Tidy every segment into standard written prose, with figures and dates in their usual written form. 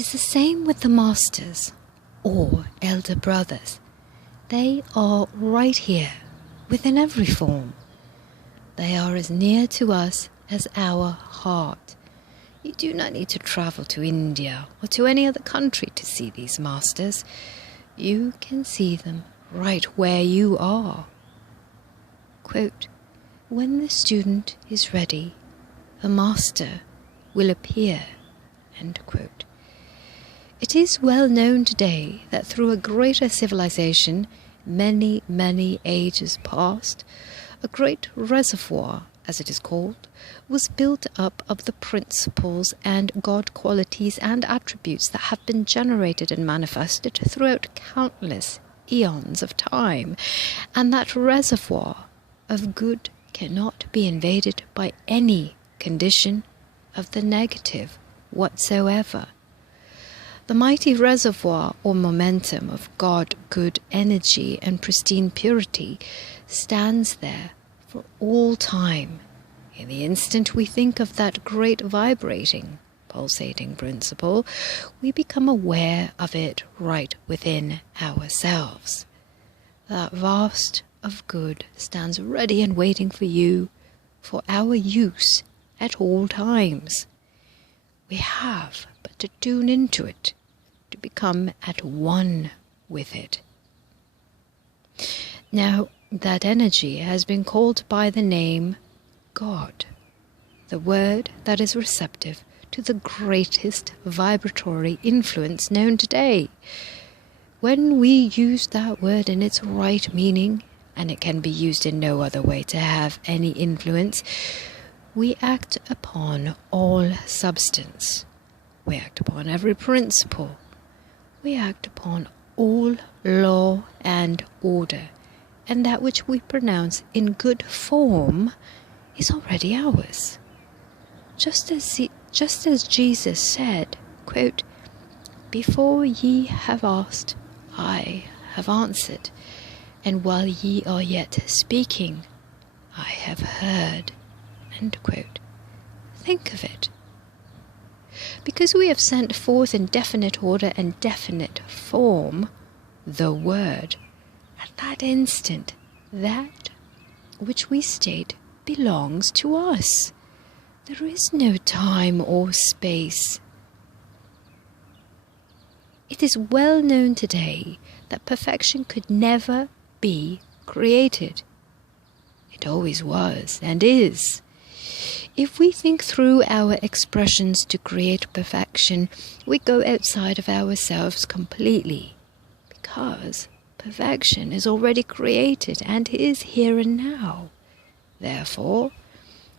is the same with the masters or elder brothers. They are right here, within every form. They are as near to us as our heart. You do not need to travel to India or to any other country to see these masters. You can see them right where you are. Quote, "When the student is ready, the master will appear." End quote. It is well known today that through a greater civilization, many, many ages past, a great reservoir, as it is called, was built up of the principles and God qualities and attributes that have been generated and manifested throughout countless eons of time, and that reservoir of good cannot be invaded by any condition of the negative whatsoever. The mighty reservoir or momentum of God, good energy and pristine purity stands there for all time. In the instant we think of that great vibrating, pulsating principle, we become aware of it right within ourselves. That vast of good stands ready and waiting for you, for our use at all times. We have but to tune into it, to become at one with it. Now, that energy has been called by the name God, the word that is receptive to the greatest vibratory influence known today. When we use that word in its right meaning, and it can be used in no other way to have any influence, we act upon all substance. We act upon every principle. We act upon all law and order, and that which we pronounce in good form is already ours. Just as Jesus said, quote, "Before ye have asked, I have answered, and while ye are yet speaking, I have heard." End quote. Think of it. Because we have sent forth in definite order and definite form the word, at that instant, that which we state belongs to us. There is no time or space. It is well known today that perfection could never be created. It always was and is. If we think through our expressions to create perfection, we go outside of ourselves completely, because perfection is already created and is here and now. Therefore,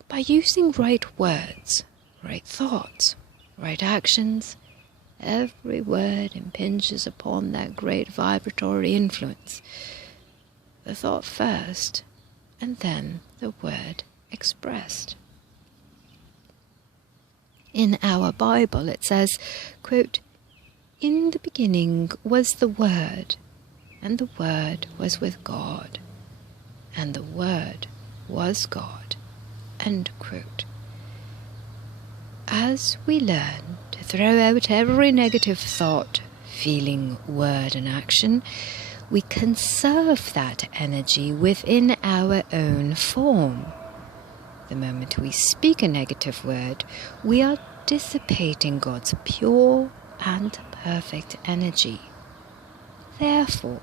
by using right words, right thoughts, right actions, every word impinges upon that great vibratory influence. The thought first, and then the word expressed. In our Bible it says, quote, "In the beginning was the Word, and the Word was with God, and the Word was God." End quote. As we learn to throw out every negative thought, feeling, word and action, we conserve that energy within our own form. The moment we speak a negative word, we are dissipating God's pure and perfect energy. Therefore,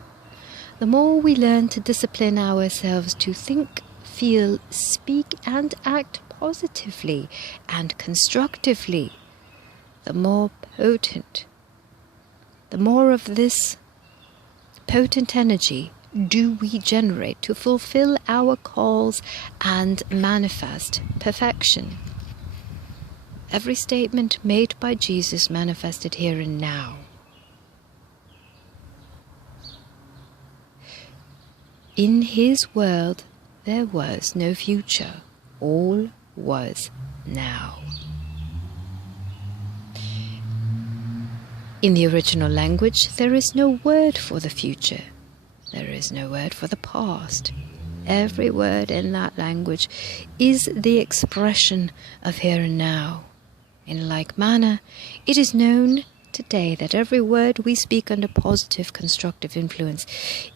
the more we learn to discipline ourselves to think, feel, speak and act positively and constructively, the more of this potent energy do we generate to fulfill our calls and manifest perfection. Every statement made by Jesus manifested here and now. In his world there was no future, all was now. In the original language there is no word for the future. There is no word for the past. Every word in that language is the expression of here and now. In like manner, it is known today that every word we speak under positive, constructive influence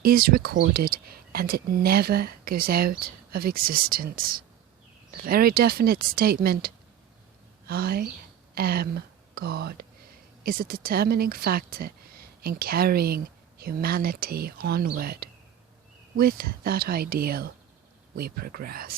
is recorded and it never goes out of existence. The very definite statement, I am God, is a determining factor in carrying humanity onward. With that ideal, we progress.